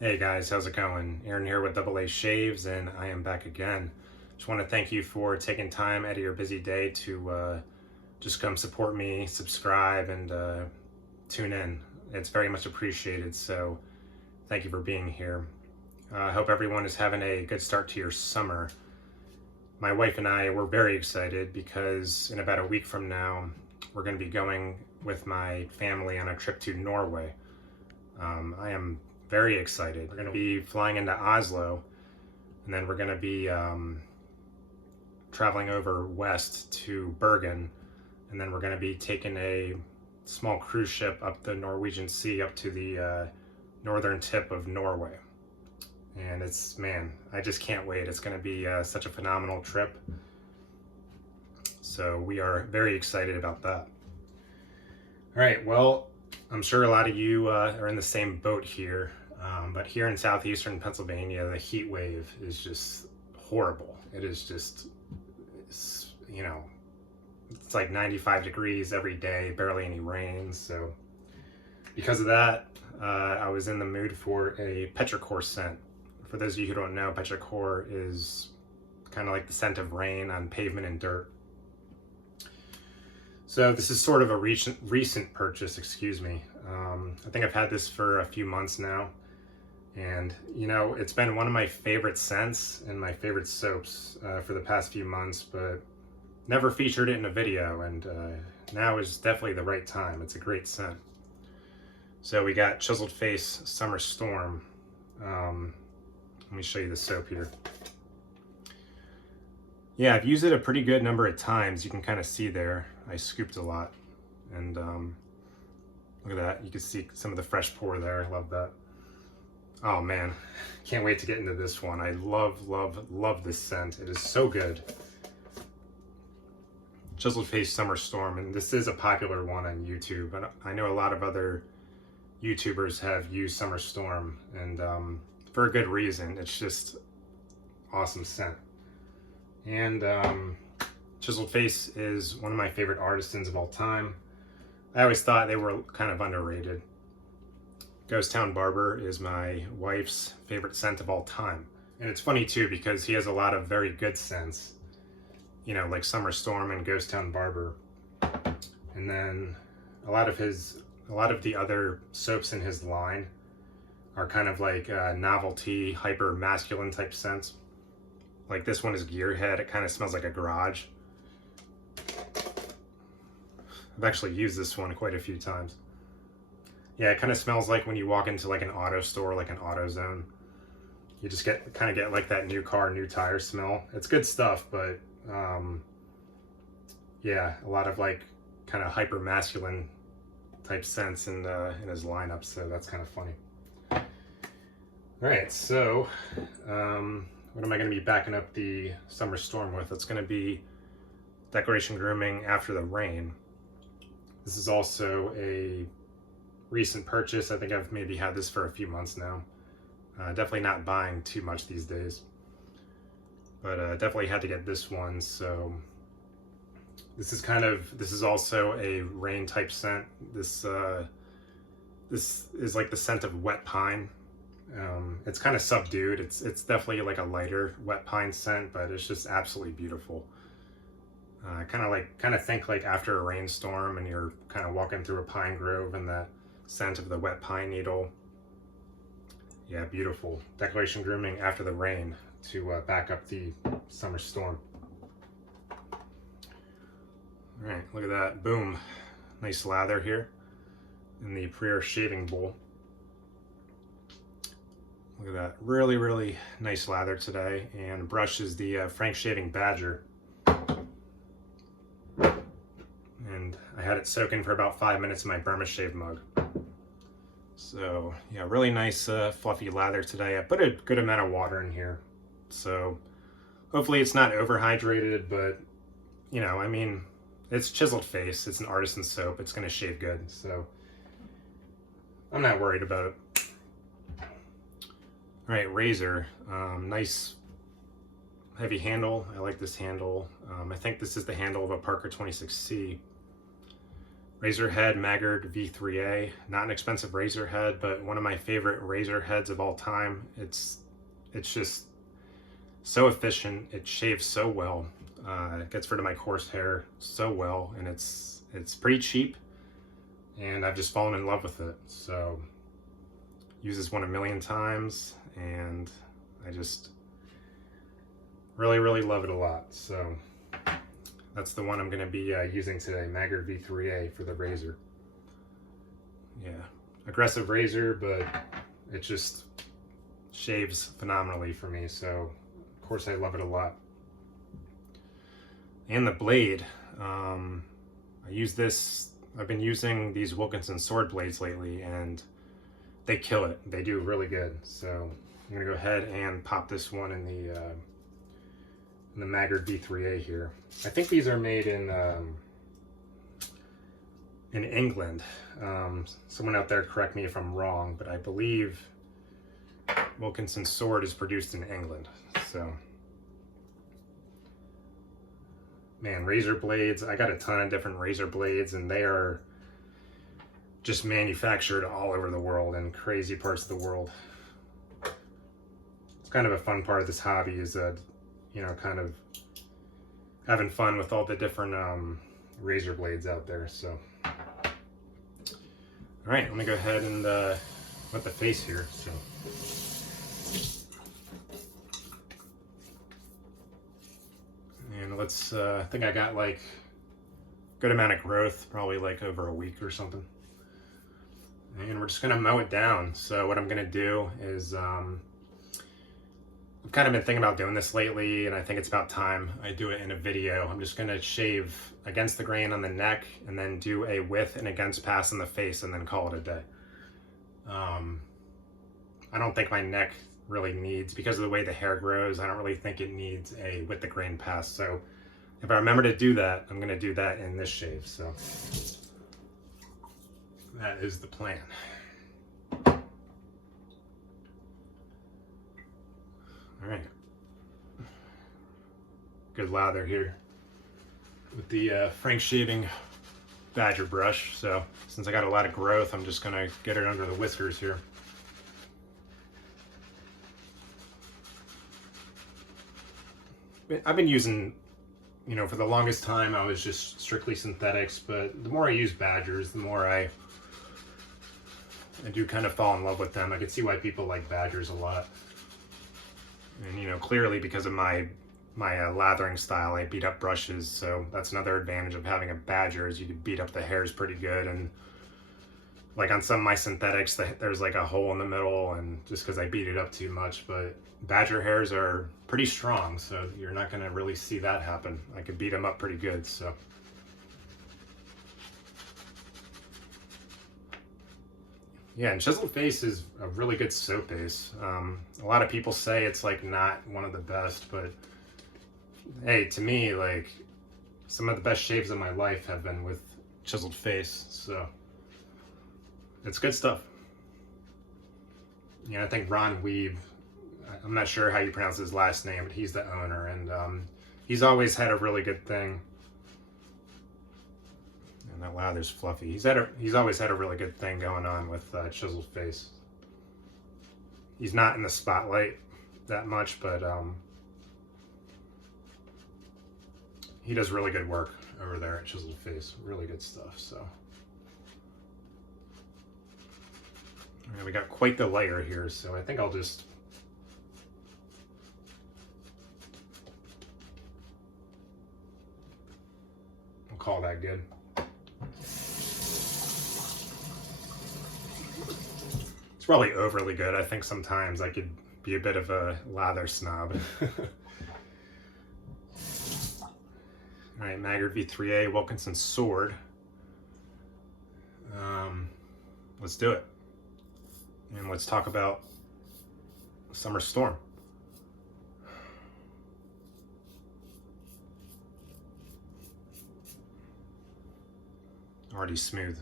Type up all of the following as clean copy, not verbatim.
Hey guys, how's it going? Aaron here with AA Shaves, and I am back again. Just want to thank you for taking time out of your busy day to just come support me, subscribe, and tune in. It's very much appreciated, so thank you for being here. I hope everyone is having a good start to your summer. My wife and I were very excited because in about a week from now, we're going to be going with my family on a trip to Norway. I am very excited. We're going to be flying into Oslo, and then we're going to be traveling over west to Bergen, and then we're going to be taking a small cruise ship up the Norwegian Sea up to the northern tip of Norway. And man, I just can't wait. It's going to be such a phenomenal trip. So we are very excited about that. All right, well, I'm sure a lot of you are in the same boat here, but here in southeastern Pennsylvania, the heat wave is just horrible. It is just, it's like 95 degrees every day, barely any rain. So because of that, I was in the mood for a petrichor scent. For those of you who don't know, petrichor is kind of like the scent of rain on pavement and dirt. So this is sort of a recent purchase, excuse me. I think I've had this for a few months now. And it's been one of my favorite scents and my favorite soaps for the past few months, but never featured it in a video. And now is definitely the right time. It's a great scent. So we got Chiseled Face Summer Storm. Let me show you the soap here. Yeah, I've used it a pretty good number of times. You can kind of see there, I scooped a lot. And look at that, you can see some of the fresh pour there, I love that. Oh man, can't wait to get into this one. I love this scent. It is so good. Chiseled Face Summer Storm, and this is a popular one on YouTube. And I know a lot of other YouTubers have used Summer Storm, and for a good reason. It's just awesome scent. And Chiseled Face is one of my favorite artisans of all time. I always thought they were kind of underrated. Ghost Town Barber is my wife's favorite scent of all time. And it's funny too, because he has a lot of very good scents, like Summer Storm and Ghost Town Barber. And then a lot of the other soaps in his line are kind of like novelty, hyper masculine type scents. Like this one is Gearhead. It kind of smells like a garage. I've actually used this one quite a few times. Yeah, it kind of smells like when you walk into like an auto store, like an AutoZone. You just kind of get like that new car, new tire smell. It's good stuff, but yeah, a lot of like kind of hyper masculine type scents in his lineup. So that's kind of funny. All right, so what am I going to be backing up the Summer Storm with? It's going to be Decoration Grooming After the Rain. This is also a recent purchase. I think I've maybe had this for a few months now. Definitely not buying too much these days, but definitely had to get this one. So this is also a rain type scent. This is like the scent of wet pine. It's kind of subdued. It's definitely like a lighter wet pine scent, but it's just absolutely beautiful. Kind of think like after a rainstorm and you're kind of walking through a pine grove and that scent of the wet pine needle. Yeah, beautiful. Decoration Grooming After the Rain to back up the Summer Storm. All right, look at that. Boom. Nice lather here in the Prier shaving bowl. Look at that, really nice lather today. And brush is the Frank Shaving Badger. And I had it soaking for about 5 minutes in my Burma Shave mug. So yeah, really nice fluffy lather today. I put a good amount of water in here. So hopefully it's not overhydrated, but I mean, it's Chiseled Face. It's an artisan soap. It's gonna shave good. So I'm not worried about it. All right, razor, nice heavy handle. I like this handle. I think this is the handle of a Parker 26C. razor head Maggard V3A. Not an expensive razor head, but one of my favorite razor heads of all time. It's just so efficient. It shaves so well. It gets rid of my coarse hair so well, and it's pretty cheap, and I've just fallen in love with it. So use this one a million times, and I just really love it a lot. So that's the one I'm going to be using today, Maggard V3A for the razor. Yeah, aggressive razor, but it just shaves phenomenally for me, so of course I love it a lot. And the blade, I use this, I've been using these Wilkinson sword blades lately, and they kill it. They do really good. So I'm gonna go ahead and pop this one in the Maggard V3A here. I think these are made in England. Someone out there correct me if I'm wrong, but I believe Wilkinson sword is produced in England. So, man, razor blades, I got a ton of different razor blades, and they are just manufactured all over the world in crazy parts of the world. It's kind of a fun part of this hobby, is you know, kind of having fun with all the different razor blades out there. So, all right, let me go ahead and wet the face here. So, and let's, I think I got like a good amount of growth, probably like over a week or something. And we're just gonna mow it down. So what I'm gonna do is, I've kind of been thinking about doing this lately, and I think it's about time I do it in a video. I'm just gonna shave against the grain on the neck, and then do a with and against pass on the face, and then call it a day. I don't think my neck really needs, because of the way the hair grows, I don't really think it needs a with the grain pass. So if I remember to do that, I'm gonna do that in this shave. So that is the plan. All right. Good lather here with the Frank shaving badger brush. So since I got a lot of growth, I'm just gonna get it under the whiskers here. I've been using, you know, for the longest time I was just strictly synthetics, but the more I use badgers, the more I do kind of fall in love with them. I can see why people like badgers a lot. And, you know, clearly because of my lathering style, I beat up brushes, so that's another advantage of having a badger, is you can beat up the hairs pretty good. And like on some of my synthetics, there's like a hole in the middle, and just because I beat it up too much. But badger hairs are pretty strong, so you're not going to really see that happen. I could beat them up pretty good. So yeah, and Chiseled Face is a really good soap base. A lot of people say it's like not one of the best, but hey, to me, like, some of the best shaves of my life have been with Chiseled Face. So it's good stuff. Yeah, I think Ron Weeb, I'm not sure how you pronounce his last name, but he's the owner, and he's always had a really good thing. And that lather's fluffy. He's always had a really good thing going on with Chiseled Face. He's not in the spotlight that much, but he does really good work over there at Chiseled Face. Really good stuff. So, and we got quite the layer here, so I think I'll just call that good. It's probably overly good. I think sometimes I could be a bit of a lather snob. All right, Maggard V3A, Wilkinson sword. Let's do it. And let's talk about Summer Storm. Already smooth.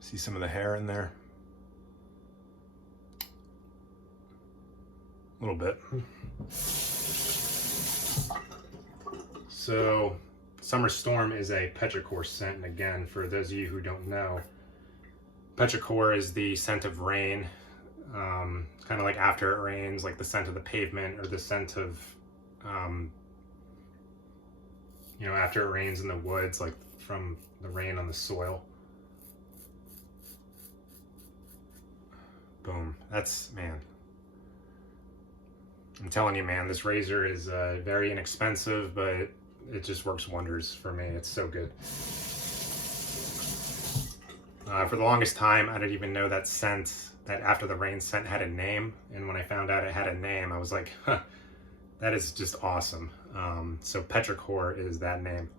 See some of the hair in there? A little bit. So Summer Storm is a petrichor scent, and again, for those of you who don't know, petrichor is the scent of rain. It's kind of like after it rains, like the scent of the pavement, or the scent of, you know, after it rains in the woods, like from the rain on the soil. Boom. That's, man. I'm telling you, man, this razor is very inexpensive, but it just works wonders for me. It's so good. For the longest time, I didn't even know that scent, that After the Rain scent, had a name. And when I found out it had a name, I was like, huh, that is just awesome. So petrichor is that name.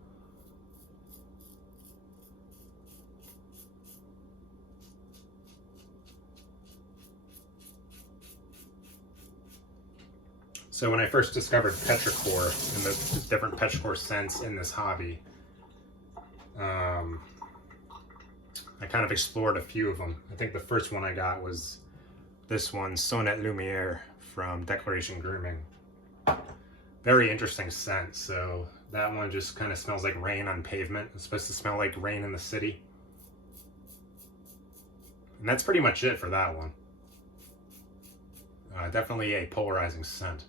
So when I first discovered petrichor and the different petrichor scents in this hobby, I kind of explored a few of them. I think the first one I got was this one, Sonnet Lumiere from Declaration Grooming. Very interesting scent. So that one just kind of smells like rain on pavement. It's supposed to smell like rain in the city. And that's pretty much it for that one. Definitely a polarizing scent.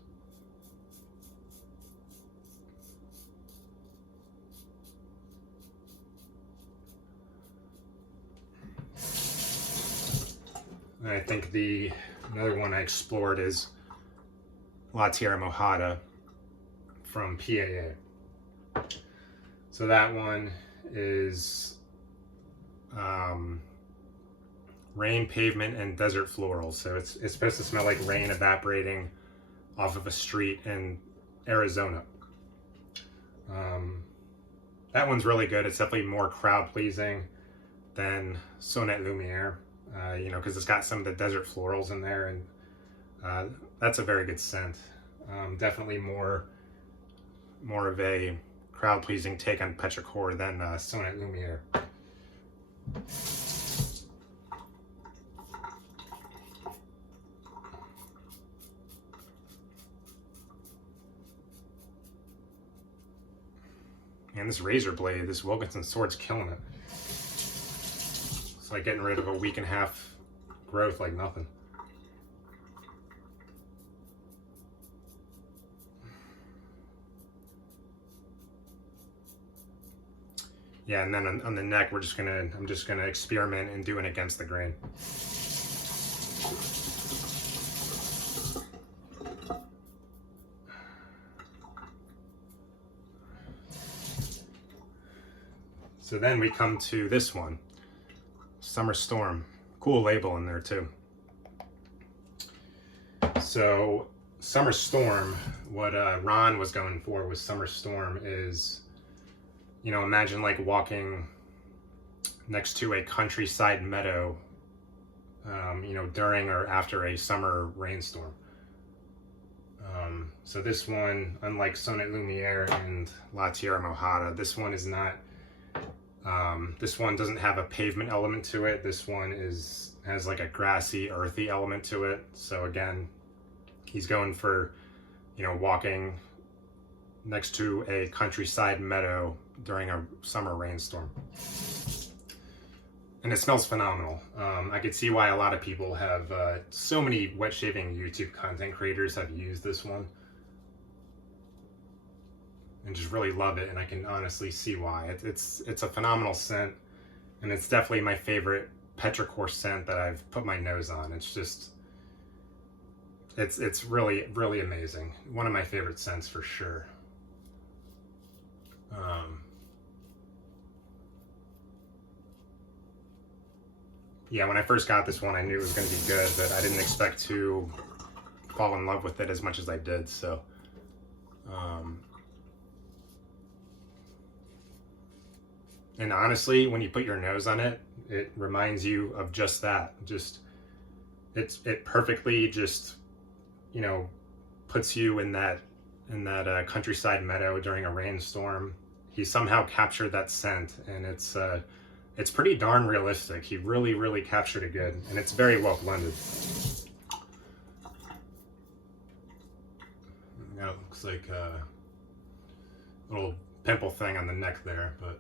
And I think another one I explored is La Tierra Mojada from PAA. So that one is rain, pavement, and desert florals. So it's supposed to smell like rain evaporating off of a street in Arizona. That one's really good. It's definitely more crowd pleasing than Sonnet Lumiere. You know, because it's got some of the desert florals in there, and that's a very good scent. Definitely more of a crowd-pleasing take on petrichor than Sonnet Lumiere. And this razor blade, this Wilkinson sword's killing it. It's like getting rid of a week and a half growth like nothing. Yeah, and then on the neck, I'm just gonna experiment and do it against the grain. So then we come to this one. Summer Storm. Cool label in there too. So Summer Storm, what Ron was going for with Summer Storm is, you know, imagine like walking next to a countryside meadow, you know, during or after a summer rainstorm. So this one, unlike Sonnet Lumiere and La Tierra Mojada, this one is not, this one doesn't have a pavement element to it. This one has like a grassy, earthy element to it. So again, he's going for, you know, walking next to a countryside meadow during a summer rainstorm. And it smells phenomenal. I could see why a lot of people have, so many wet shaving YouTube content creators have used this one and just really love it, and I can honestly see why. It's a phenomenal scent, and it's definitely my favorite petrichor scent that I've put my nose on. It's just, it's really, really amazing. One of my favorite scents for sure. Yeah, when I first got this one, I knew it was going to be good, but I didn't expect to fall in love with it as much as I did. So, and honestly, when you put your nose on it, it reminds you of just that. Just, it perfectly just, you know, puts you in that countryside meadow during a rainstorm. He somehow captured that scent, and it's pretty darn realistic. He really, really captured it good, and it's very well blended. Now it looks like little pimple thing on the neck there, but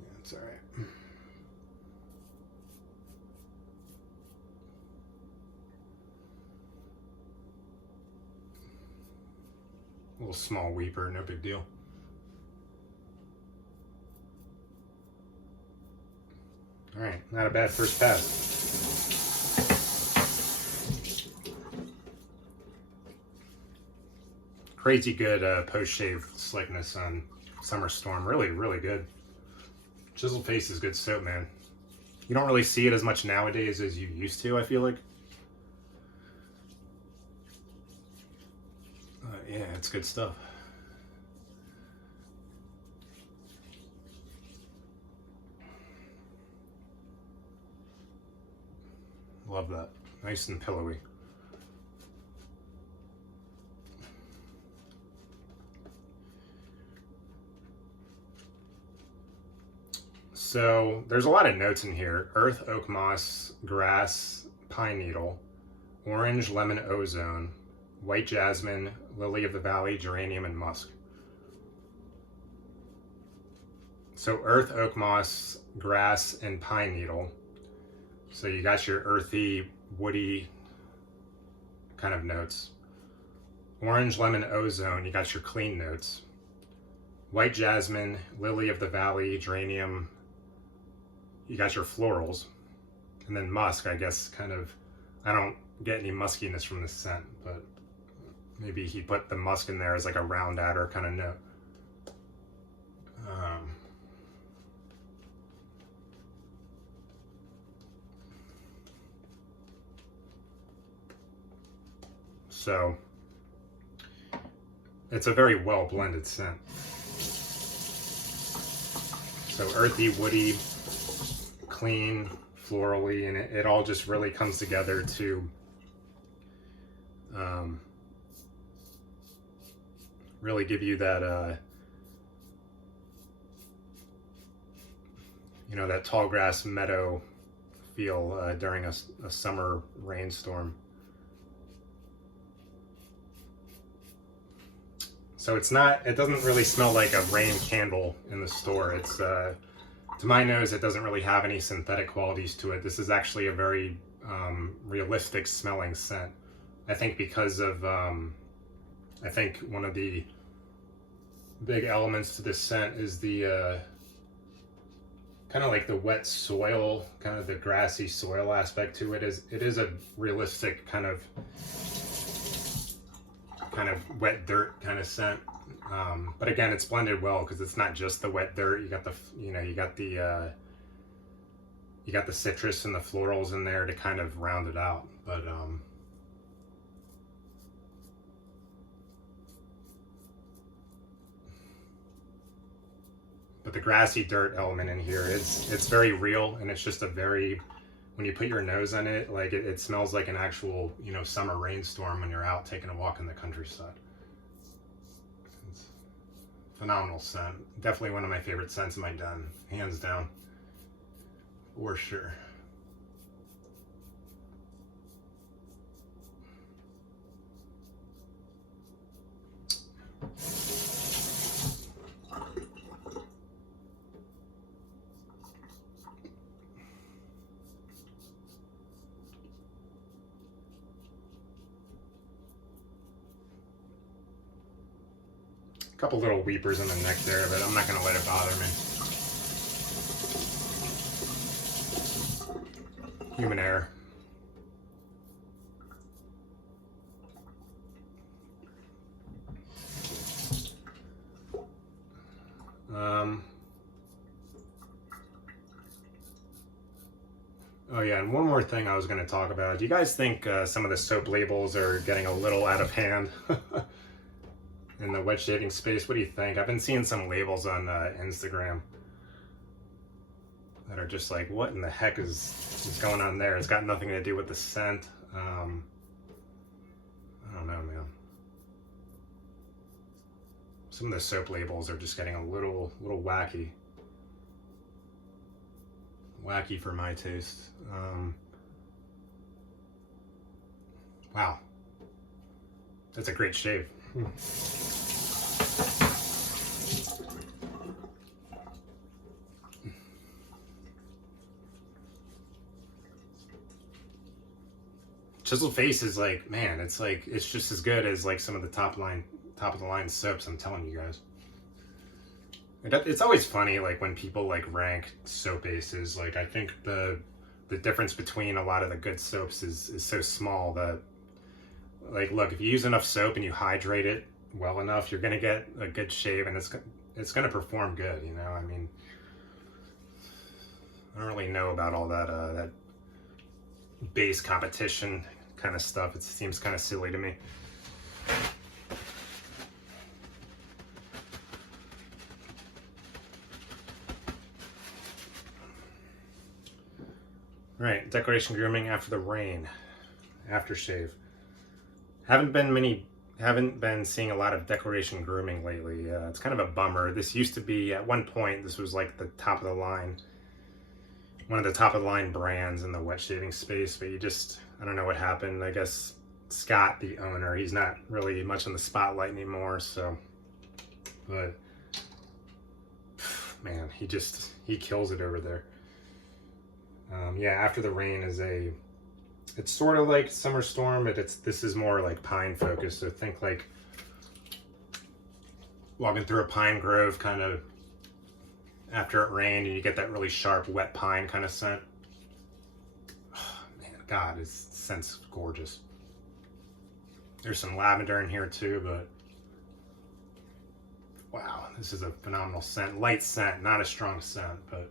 yeah, it's all right. A little small weeper, no big deal. All right, not a bad first pass. Crazy good post-shave slickness on Summer Storm. Really, really good. Chiseled Face is good soap, man. You don't really see it as much nowadays as you used to, I feel like. Yeah, it's good stuff. Love that. Nice and pillowy. So there's a lot of notes in here. Earth, oak moss, grass, pine needle, orange, lemon, ozone, white jasmine, lily of the valley, geranium, and musk. So earth, oak moss, grass, and pine needle. So you got your earthy, woody kind of notes. Orange, lemon, ozone, you got your clean notes. White jasmine, lily of the valley, geranium, you got your florals. And then musk, I guess, kind of, I don't get any muskiness from this scent, but maybe he put the musk in there as like a round adder kind of note. So it's a very well blended scent. So earthy, woody, clean, florally, and it all just really comes together to really give you that you know, that tall grass meadow feel during a summer rainstorm. So it's not, it doesn't really smell like a rain candle in the store. It's, to my nose, it doesn't really have any synthetic qualities to it. This is actually a very realistic smelling scent. I think because of, I think one of the big elements to this scent is the, kind of like the wet soil, kind of the grassy soil aspect to it. It is a realistic kind of wet dirt kind of scent, but again, it's blended well because it's not just the wet dirt. You got the, you know, you got the citrus and the florals in there to kind of round it out. But the grassy dirt element in here it's very real, and it's just a very, when you put your nose on it, like it smells like an actual, you know, summer rainstorm when you're out taking a walk in the countryside. It's phenomenal scent. Definitely one of my favorite scents in my den, hands down, for sure. A couple little weepers in the neck there, but I'm not going to let it bother me. Human air. Oh yeah, and one more thing I was going to talk about. Do you guys think some of the soap labels are getting a little out of hand in the wet shaving space? What do you think? I've been seeing some labels on Instagram that are just like, what in the heck is going on there? It's got nothing to do with the scent. I don't know, man. Some of the soap labels are just getting a little wacky. Wacky for my taste. Wow. That's a great shave. Chiseled Face is like, man, it's like, it's just as good as like some of the top of the line soaps, I'm telling you guys. It's always funny, like when people like rank soap bases. Like I think the difference between a lot of the good soaps is so small that, like, look, if you use enough soap and you hydrate it well enough, you're gonna get a good shave, and it's gonna perform good. You know, I mean, I don't really know about all that that base competition kind of stuff. It seems kind of silly to me. All right, decoration grooming after the rain, aftershave. Haven't been seeing a lot of decoration grooming lately. It's kind of a bummer. This used to be, at one point, this was like the top of the line, one of the top of the line brands in the wet shaving space, but I don't know what happened. I guess Scott, the owner, he's not really much in the spotlight anymore, so, but man, he kills it over there. Yeah, after the rain it's sort of like Summer Storm, but this is more like pine focused. So think like walking through a pine grove kind of after it rained, and you get that really sharp wet pine kind of scent. Oh, man, God, it scent's gorgeous. There's some lavender in here too, but wow, this is a phenomenal scent. Light scent, not a strong scent, but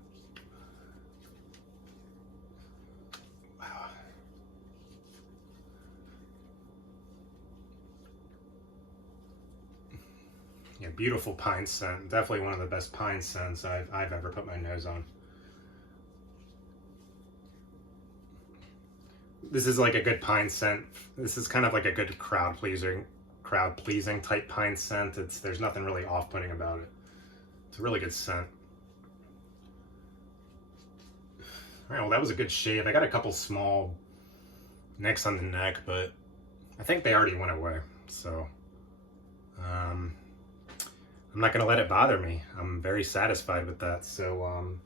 yeah, beautiful pine scent. Definitely one of the best pine scents I've ever put my nose on. This is like a good pine scent. This is kind of like a good crowd pleasing type pine scent. There's nothing really off-putting about it. It's a really good scent. All right, well, that was a good shave. I got a couple small nicks on the neck, but I think they already went away. So I'm not gonna let it bother me. I'm very satisfied with that. So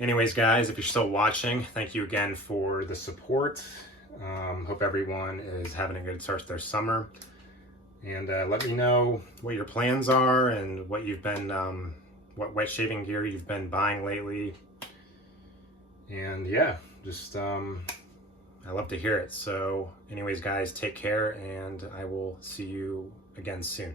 anyways, guys, if you're still watching, thank you again for the support. Hope everyone is having a good start to their summer. And let me know what your plans are and what you've been, what wet shaving gear you've been buying lately. And yeah, just I love to hear it. So anyways, guys, take care, and I will see you again soon.